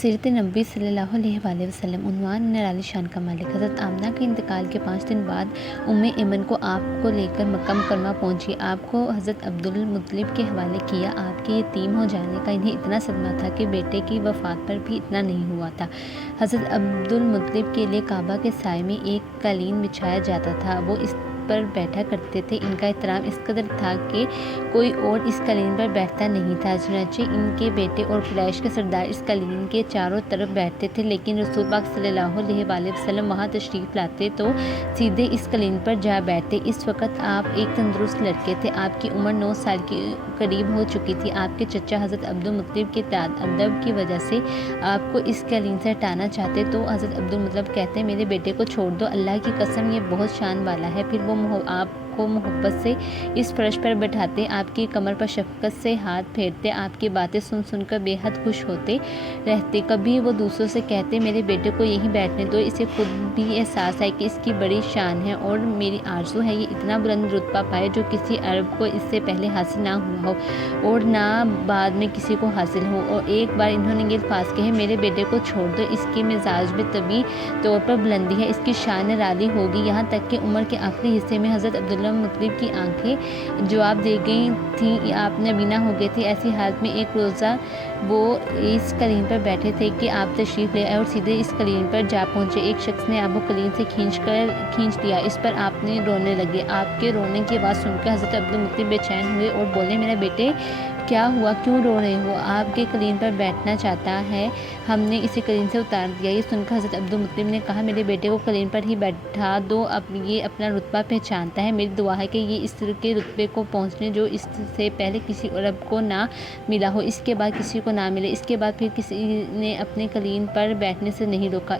सीरत नबी सल्लल्लाहु अलैहि वसल्लम उन्वान निराली शान का मालिक। हज़रत आमना के इंतकाल के 5 दिन बाद उम्मे ऐमन को आपको लेकर मक्का मुकरमा पहुंची। आपको हज़रत अब्दुल मुत्तलिब के हवाले किया। आपके यतीम हो जाने का इन्हें इतना सदमा था कि बेटे की वफ़ात पर भी इतना नहीं हुआ था। हज़रत अब्दुल मुत्तलिब के लिए काबा के साए में एक कालीन बिछाया जाता था। वो इस पर बैठा करते थे। इनका एहतराम इस कदर था कि कोई और इस कालीन पर बैठता नहीं था। चुनांचे इनके बेटे और कुरैश के सरदार इस कालीन के चारों तरफ बैठते थे, लेकिन रसूल पाक सल्लल्लाहु अलैहि वसल्लम वहाँ तशरीफ़ लाते तो सीधे इस कालीन पर जा बैठते। इस वक्त आप एक तंदुरुस्त लड़के थे। आपकी उम्र 9 साल के करीब हो चुकी थी। आपके चचा हज़रत अब्दुल मुत्तलिब के अदब की वजह से आपको इस कालीन से हटाना चाहते तो हज़रत अब्दुल मुत्तलिब कहते, मेरे बेटे को छोड़ दो, अल्लाह की कसम ये बहुत शान वाला है। फिर वो आपको मोहब्बत से इस फर्श पर बैठाते, आपकी कमर पर शफ़क़त से हाथ फेरते, आपकी बातें सुन सुनकर बेहद खुश होते रहते। कभी वो दूसरों से कहते, मेरे बेटे को यहीं बैठने दो, इसे खुद भी एहसास है कि इसकी बड़ी शान है और मेरी आरज़ू है ये इतना बुलंद रुतबा पाए जो किसी अरब को इससे पहले हासिल ना हुआ हो और ना बाद में किसी को हासिल हो। और एक बार इन्होंने ये अल्फाज कहे, मेरे बेटे को छोड़ दो, इसके मिजाज में तभी तौर पर बुलंदी है, इसकी शान निराली होगी। यहाँ तक कि उम्र के आखिरी हिस्से में हज़रत अब्दुल मुत्तलिब की आंखें जवाब दे गई थीं, आप नबीना हो गए थे। ऐसी हालत में एक रोज़ा वो इस कालीन पर बैठे थे कि आप तशरीफ़ ले आए और सीधे इस कालीन पर जा पहुँचे। एक शख्स ने आपको कालीन से खींच दिया। इस पर आपने रोने लगे। आपके रोने की आवाज़ सुनकर हज़रत अब्दुल मुत्तलिब बेचैन हुए और बोले, मेरा बेटे क्या हुआ, क्यों रो रहे हो? आपके कालीन पर बैठना चाहता है, हमने इसे कालीन से उतार दिया। ये सुनकर हज़रत अब्दुल मुत्तलिब ने कहा, मेरे बेटे को कालीन पर ही बैठा दो, अब ये अपना रुतबा पहचानता है। मेरी दुआ है कि ये इस तरह के रुतबे को पहुँचने जो इससे पहले किसी अरब को ना मिला हो, इसके बाद किसी को ना मिले। इसके बाद फिर किसी ने अपने कालीन पर बैठने से नहीं रोका।